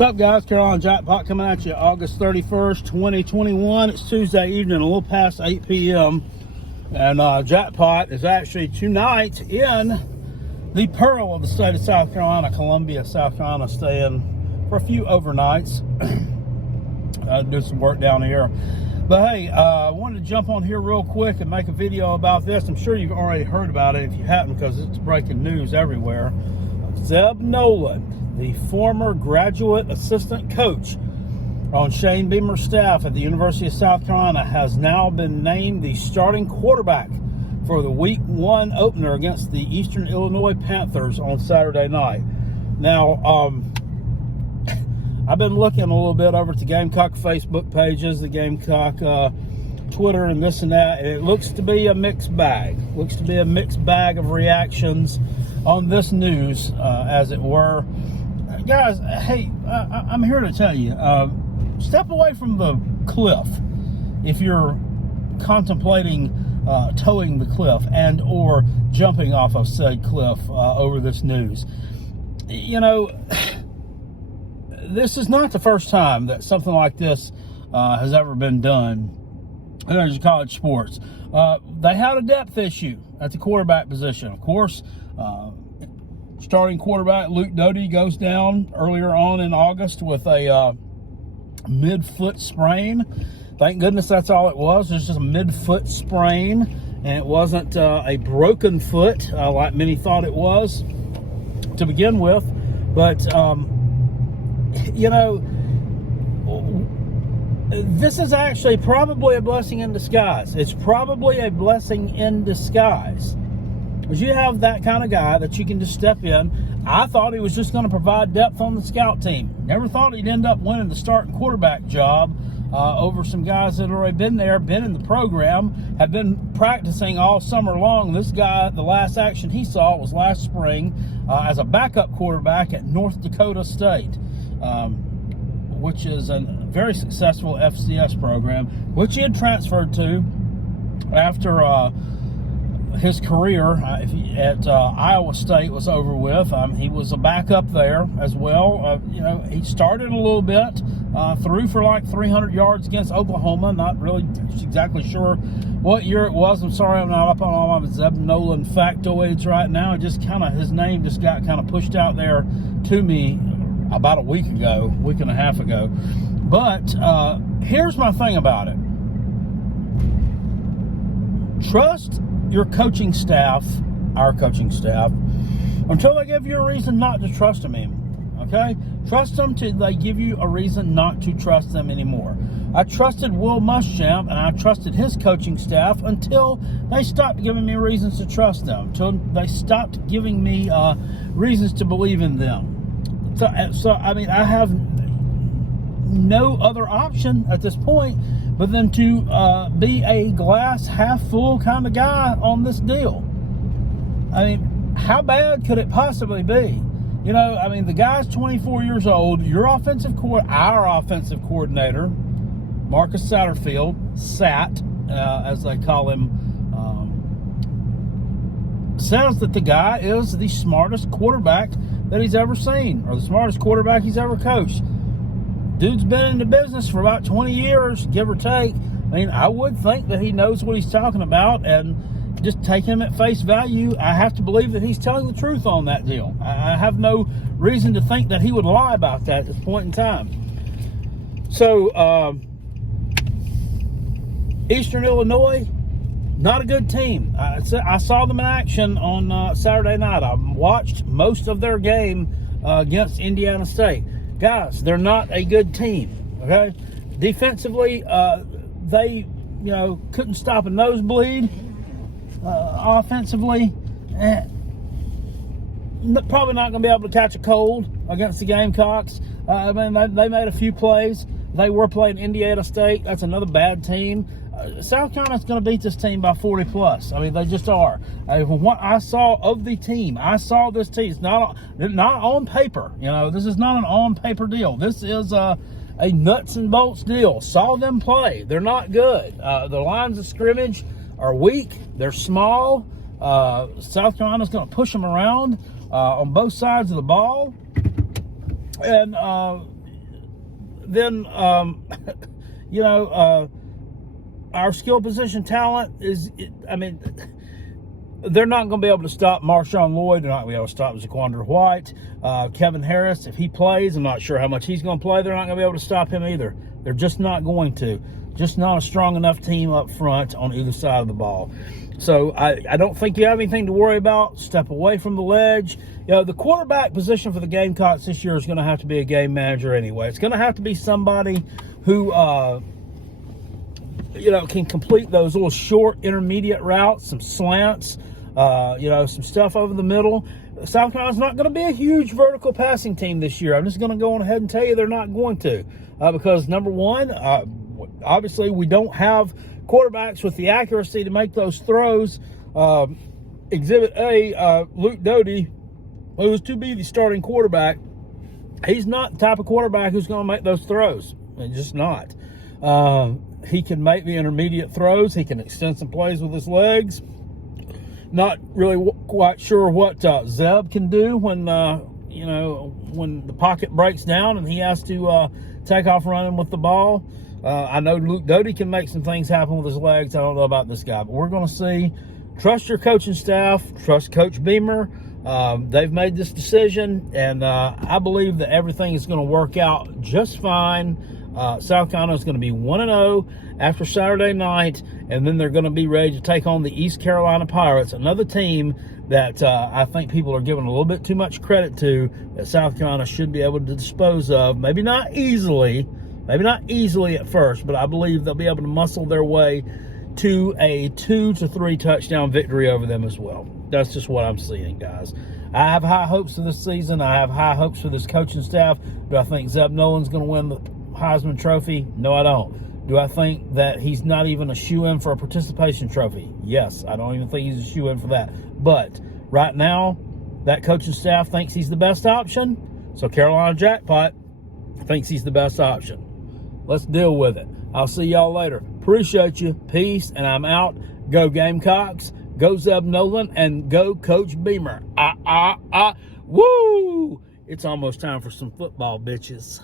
What's up, guys? Carolina Jackpot coming at you August 31st, 2021. It's Tuesday evening, a little past 8 p.m. And Jackpot is actually tonight in the pearl of the state of South Carolina, Columbia, South Carolina, staying for a few overnights. Do some work down here. But hey, I wanted to jump on here real quick and make a video about this. I'm sure you've already heard about it if you haven't, because it's breaking news everywhere. Zeb Noland, the former graduate assistant coach on Shane Beamer's staff at the University of South Carolina, has now been named the starting quarterback for the Week 1 opener against the Eastern Illinois Panthers on Saturday night. Now, I've been looking a little bit over at the Gamecock Facebook pages, the Gamecock Twitter, and this and that, and it looks to be a mixed bag. Looks to be a mixed bag of reactions on this news, as it were. Guys, hey, I'm here to tell you, step away from the cliff if you're contemplating towing the cliff and or jumping off of said cliff over this news. You know, this is not the first time that something like this has ever been done in college sports. They had a depth issue at the quarterback position. Of course, starting quarterback Luke Doty goes down earlier on in August with a mid-foot sprain. Thank goodness that's all it was. It was just a mid-foot sprain, and it wasn't a broken foot like many thought it was to begin with. But you know, this is actually probably a blessing in disguise. It's probably a blessing in disguise. Because you have that kind of guy that you can just step in. I thought he was just going to provide depth on the scout team. Never thought he'd end up winning the starting quarterback job over some guys that had already been there, been in the program, have been practicing all summer long. This guy, the last action he saw was last spring as a backup quarterback at North Dakota State, which is a very successful FCS program, which he had transferred to after his career at Iowa State was over with. He was a backup there as well. You know, he started a little bit, threw for like 300 yards against Oklahoma. Not really exactly sure what year it was. I'm sorry I'm not up on all my Zeb Noland factoids right now. It just kind of, his name just got kind of pushed out there to me about a week and a half ago. But here's my thing about it. Trust your coaching staff, our coaching staff, until they give you a reason not to trust them anymore. Okay? Trust them till they give you a reason not to trust them anymore. I trusted Will Muschamp and I trusted his coaching staff until they stopped giving me reasons to trust them, until they stopped giving me reasons to believe in them. So I mean, I have no other option at this point but then to be a glass half full kind of guy on this deal. I mean, how bad could it possibly be? You know, I mean, the guy's 24 years old. Our offensive coordinator, Marcus Satterfield, SAT, as they call him, says that the guy is the smartest quarterback that he's ever seen, or the smartest quarterback he's ever coached. Dude's been in the business for about 20 years, give or take. I mean, I would think that he knows what he's talking about, and just take him at face value, I have to believe that he's telling the truth on that deal. I have no reason to think that he would lie about that at this point in time. So, Eastern Illinois, not a good team. I saw them in action on Saturday night. I watched most of their game against Indiana State. Guys, they're not a good team, okay? Defensively, they, you know, couldn't stop a nosebleed. Offensively, probably not going to be able to catch a cold against the Gamecocks. I mean, they made a few plays. They were playing Indiana State. That's another bad team. South Carolina's going to beat this team by 40 plus. I mean, they just are. From what I saw of the team, I saw this team. It's not on paper. You know, this is not an on-paper deal. This is a nuts and bolts deal. Saw them play. They're not good. The lines of scrimmage are weak. They're small. South Carolina's going to push them around on both sides of the ball. And then you know, our skill position talent is, I mean, they're not going to be able to stop Marshawn Lloyd. They're not going to be able to stop Zaquandre White. Kevin Harris, if he plays, I'm not sure how much he's going to play. They're not going to be able to stop him either. They're just not going to. Just not a strong enough team up front on either side of the ball. So I don't think you have anything to worry about. Step away from the ledge. You know, the quarterback position for the Gamecocks this year is going to have to be a game manager anyway. It's going to have to be somebody who, you know, can complete those little short intermediate routes, some slants, you know, some stuff over the middle. South Carolina's not going to be a huge vertical passing team this year. I'm just going to go on ahead and tell you they're not going to. Because, number one, obviously we don't have quarterbacks with the accuracy to make those throws. Exhibit A, Luke Doty, who is to be the starting quarterback, he's not the type of quarterback who's going to make those throws. He's just not. He can make the intermediate throws. He can extend some plays with his legs. Not really quite sure what Zeb can do when, you know, when the pocket breaks down and he has to take off running with the ball. I know Luke Doty can make some things happen with his legs. I don't know about this guy, but we're going to see. Trust your coaching staff. Trust Coach Beamer. They've made this decision, and I believe that everything is going to work out just fine. South Carolina is going to be 1-0 after Saturday night, and then they're going to be ready to take on the East Carolina Pirates, another team that I think people are giving a little bit too much credit to, that South Carolina should be able to dispose of. Maybe not easily at first, but I believe they'll be able to muscle their way to a 2 to 3 touchdown victory over them as well. That's just what I'm seeing, guys. I have high hopes for this season. I have high hopes for this coaching staff. Do I think Zeb Noland's going to win the Heisman Trophy? No, I don't. Do I think that he's not even a shoe-in for a participation trophy? Yes, I don't even think he's a shoe-in for that. But right now, that coaching staff thinks he's the best option. So Carolina Jackpot thinks he's the best option. Let's deal with it. I'll see y'all later. Appreciate you. Peace, and I'm out. Go Gamecocks. Go Zeb Noland, and go Coach Beamer. Woo! It's almost time for some football, bitches.